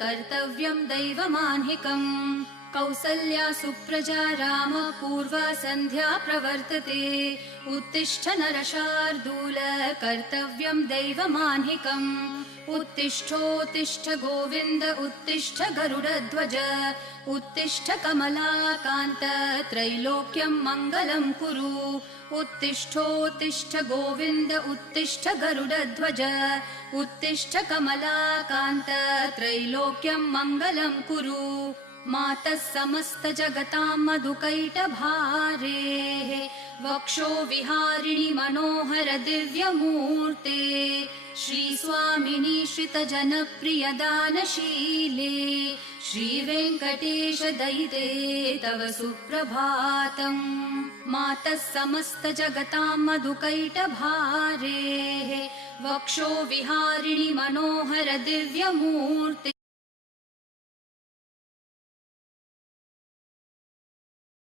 कर्तव्यं दैवमान्हिकम् कौसल्या सुप्रजा राम पूर्वा सन्ध्या प्रवर्तते उत्तिष्ठ नरशार्दूल कर्तव्यं दैवमान्हिकम् उत्तिष्ठोत्तिष्ठ गोविन्द उत्तिष्ठ गरुडध्वज उत्तिष्ठ कमलाकान्त त्रैलोक्यं मङ्गलं कुरु उत्तिष्ठोत्तिष्ठ गोविन्द उत्तिष्ठ गरुडध्वज उत्तिष्ठ कमलाकान्त त्रैलोक्यं मङ्गलं कुरु मातः समस्त जगतां मधुकैटभारेः वक्षो विहारिणि मनोहर दिव्यमूर्ते श्रीस्वामिनि श्रितजनप्रिय दानशीले श्रीवेङ्कटेश दयिते तव सुप्रभातम् मातः समस्त जगतां मधुकैटभारेः वक्षो विहारिणि मनोहर दिव्यमूर्ते